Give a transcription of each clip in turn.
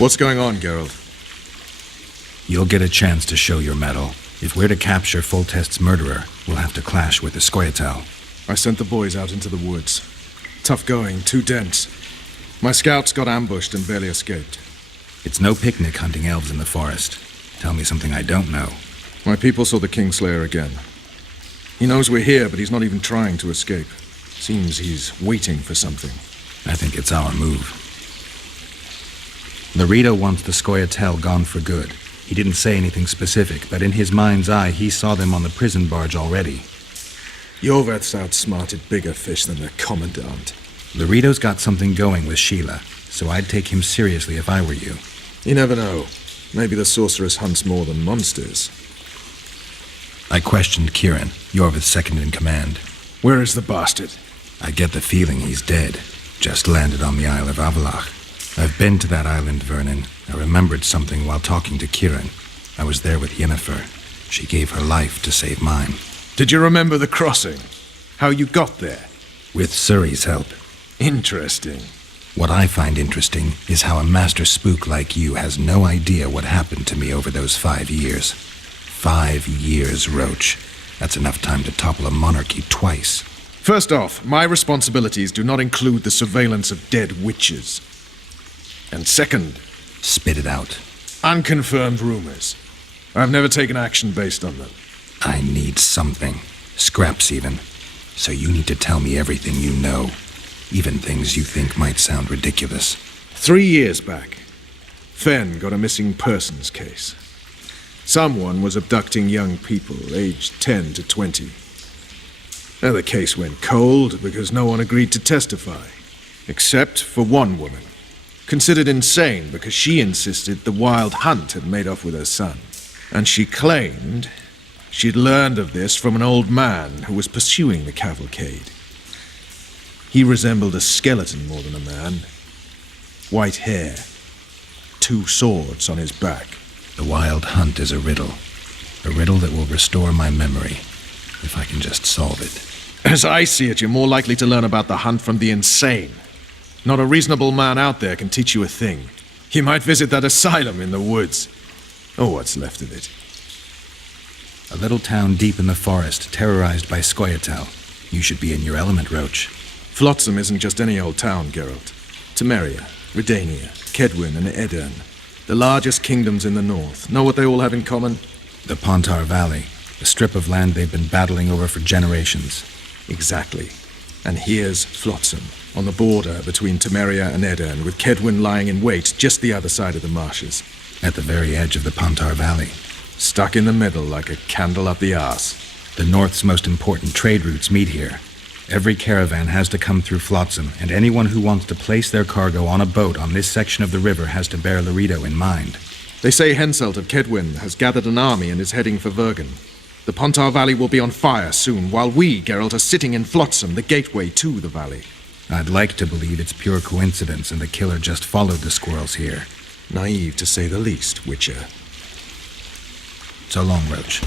What's going on, Geralt? You'll get a chance to show your mettle. If we're to capture Foltest's murderer, we'll have to clash with the Scoia'tael. I sent the boys out into the woods. Tough going, too dense. My scouts got ambushed and barely escaped. It's no picnic hunting elves in the forest. Tell me something I don't know. My people saw the Kingslayer again. He knows we're here, but he's not even trying to escape. Seems he's waiting for something. I think it's our move. Larito wants the Scoia'tael gone for good. He didn't say anything specific, but in his mind's eye, he saw them on the prison barge already. Yorveth's outsmarted bigger fish than the Commandant. Larito's got something going with Sheila, so I'd take him seriously if I were you. You never know. Maybe the sorceress hunts more than monsters. I questioned Kieran, Yorveth's second-in-command. Where is the bastard? I get the feeling he's dead. Just landed on the Isle of Avalach. I've been to that island, Vernon. I remembered something while talking to Kieran. I was there with Yennefer. She gave her life to save mine. Did you remember the crossing? How you got there? With Suri's help. Interesting. What I find interesting is how a master spook like you has no idea what happened to me over those 5 years. 5 years, Roach. That's enough time to topple a monarchy twice. First off, my responsibilities do not include the surveillance of dead witches. And second... Spit it out. Unconfirmed rumors. I've never taken action based on them. I need something. Scraps even. So you need to tell me everything you know. Even things you think might sound ridiculous. 3 years back, Fen got a missing persons case. Someone was abducting young people, aged 10 to 20. Now the case went cold because no one agreed to testify. Except for one woman. Considered insane because she insisted the Wild Hunt had made off with her son. And she claimed she'd learned of this from an old man who was pursuing the cavalcade. He resembled a skeleton more than a man. White hair. 2 swords on his back. The Wild Hunt is a riddle. A riddle that will restore my memory, if I can just solve it. As I see it, you're more likely to learn about the hunt from the insane. Not a reasonable man out there can teach you a thing. You might visit that asylum in the woods. Or what's left of it. A little town deep in the forest, terrorized by Scoia'tael. You should be in your element, Roach. Flotsam isn't just any old town, Geralt. Temeria, Redania, Kedwin, and Edirn. The largest kingdoms in the north. Know what they all have in common? The Pontar Valley. A strip of land they've been battling over for generations. Exactly. And here's Flotsam, on the border between Temeria and Edirn, with Kedwin lying in wait just the other side of the marshes. At the very edge of the Pontar Valley. Stuck in the middle like a candle up the arse. The north's most important trade routes meet here. Every caravan has to come through Flotsam, and anyone who wants to place their cargo on a boat on this section of the river has to bear Larito in mind. They say Henselt of Kedwin has gathered an army and is heading for Vergen. The Pontar Valley will be on fire soon, while we, Geralt, are sitting in Flotsam, the gateway to the valley. I'd like to believe it's pure coincidence and the killer just followed the squirrels here. Naive, to say the least, Witcher. So long, Roach.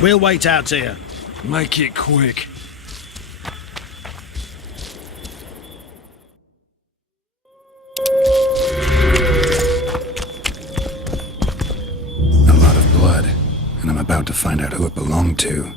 We'll wait out here. Make it quick. A lot of blood, and I'm about to find out who it belonged to.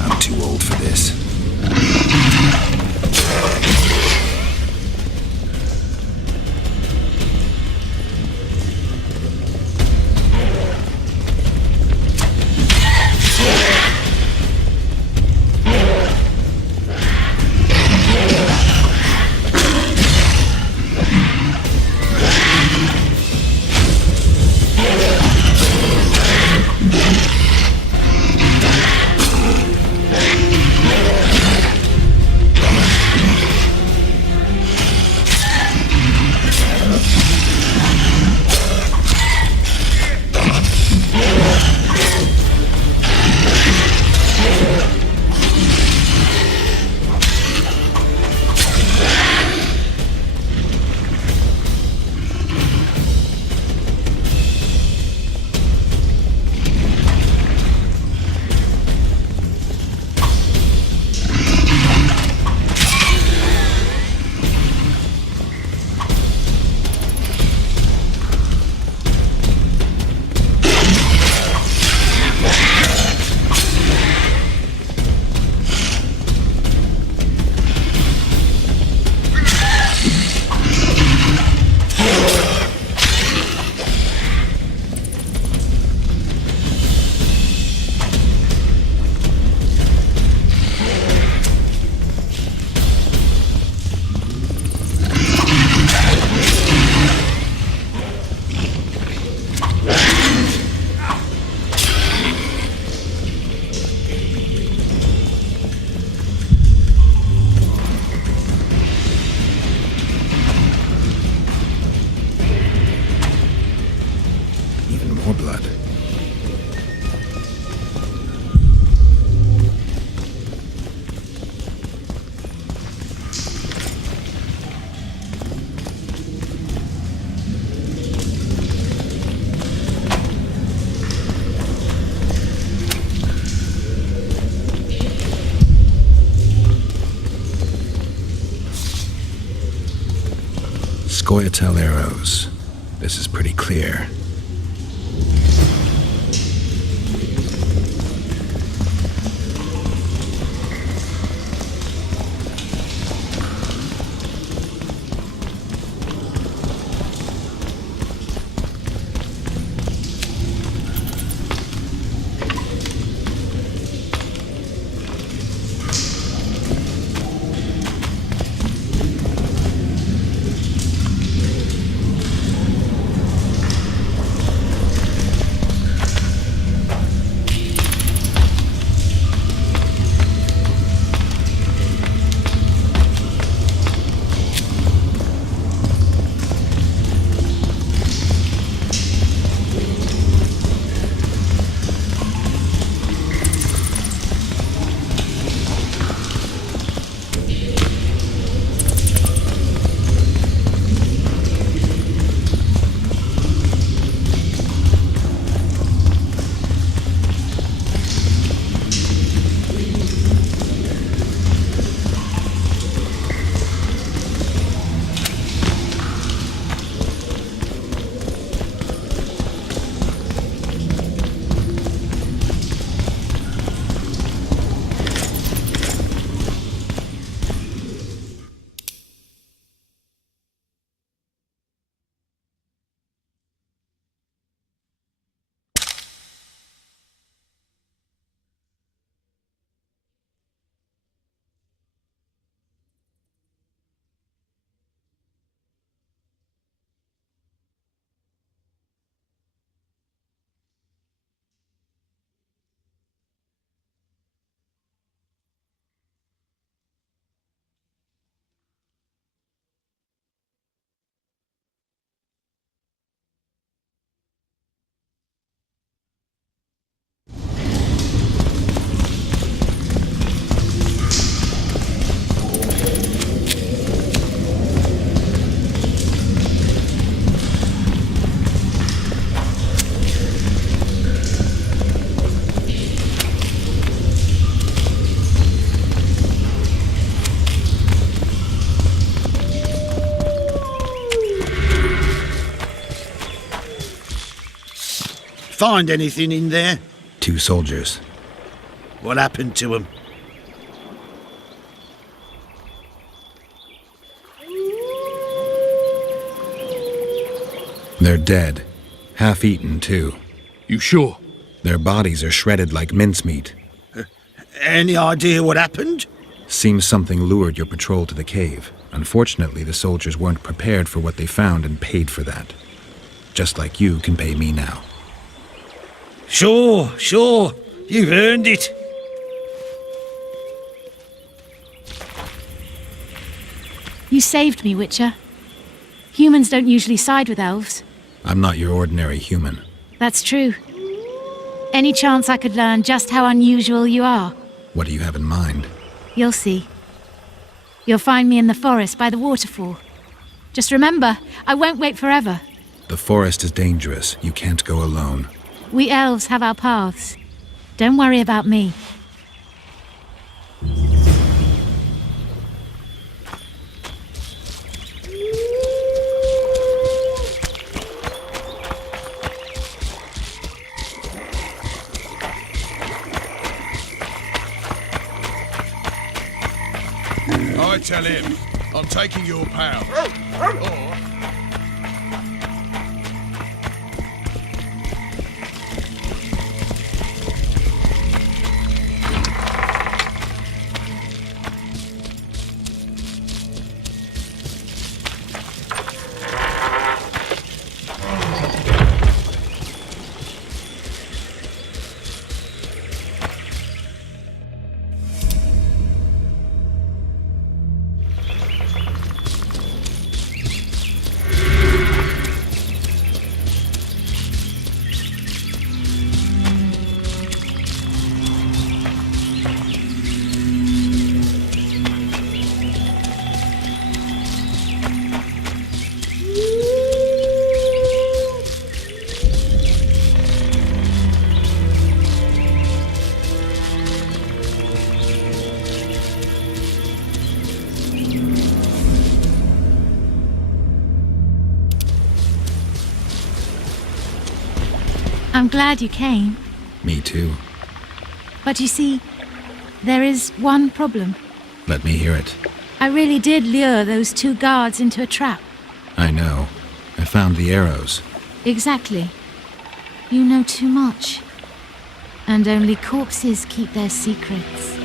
I'm too old for this. Even more blood. Scoia'tael arrows. This is pretty clear. find anything in there? 2 soldiers. What happened to them? They're dead. Half-eaten, too. You sure? Their bodies are shredded like mincemeat. Any idea what happened? Seems something lured your patrol to the cave. Unfortunately, the soldiers weren't prepared for what they found and paid for that. Just like you can pay me now. Sure. You've earned it. You saved me, Witcher. Humans don't usually side with elves. I'm not your ordinary human. That's true. Any chance I could learn just how unusual you are? What do you have in mind? You'll see. You'll find me in the forest by the waterfall. Just remember, I won't wait forever. The forest is dangerous. You can't go alone. We elves have our paths. Don't worry about me. I tell him, I'm taking your pound. Or... I'm glad you came. Me too. But you see, there is one problem. Let me hear it. I really did lure those 2 guards into a trap. I know. I found the arrows. Exactly. You know too much. And only corpses keep their secrets.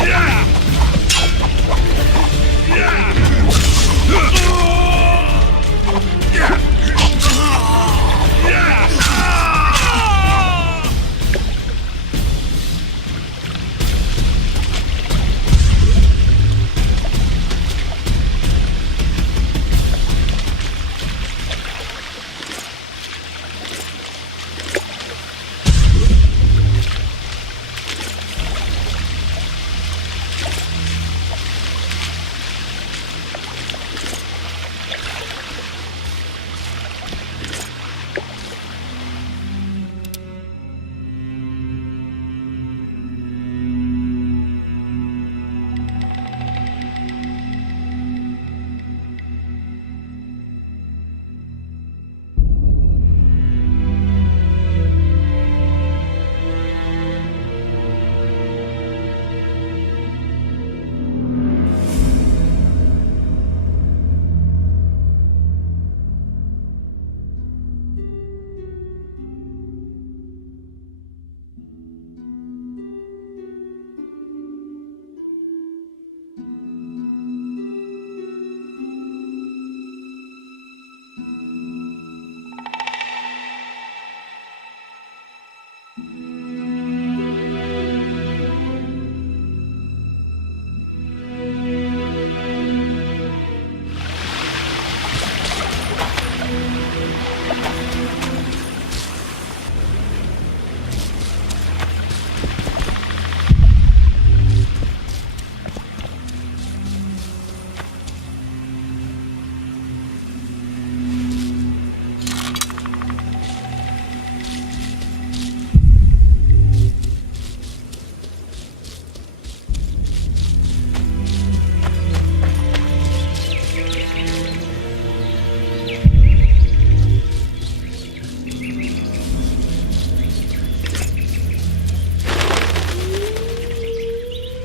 Yeah!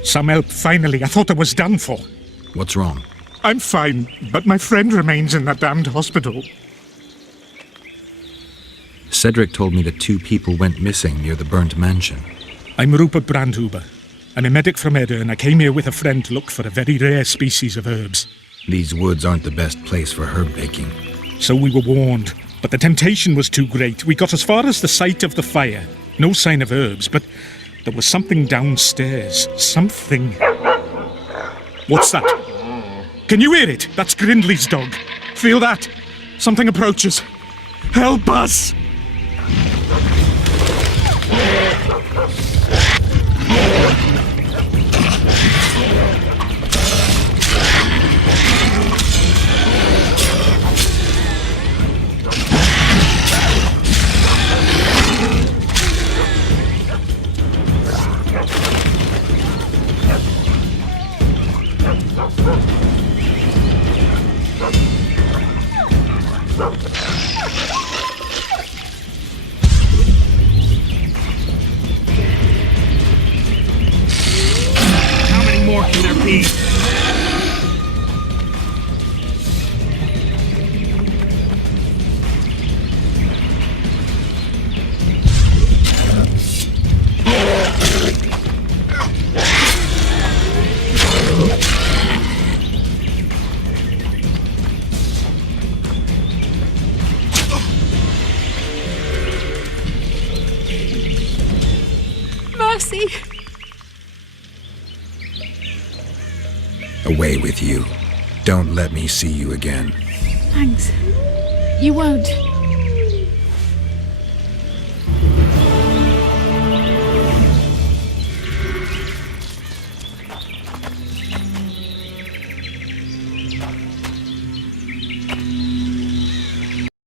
Some help, finally. I thought I was done for. What's wrong? I'm fine, but my friend remains in that damned hospital. Cedric told me that 2 people went missing near the burnt mansion. I'm Rupert Brandhuber. I'm a medic from Edda, and I came here with a friend to look for a very rare species of herbs. These woods aren't the best place for herb baking. So we were warned, but the temptation was too great. We got as far as the site of the fire. No sign of herbs, but there was something downstairs. Something. What's that? Can you hear it? That's Grindley's dog. Feel that? Something approaches. Help us! How many more can there be? Mercy! Away with you. Don't let me see you again. Thanks. You won't.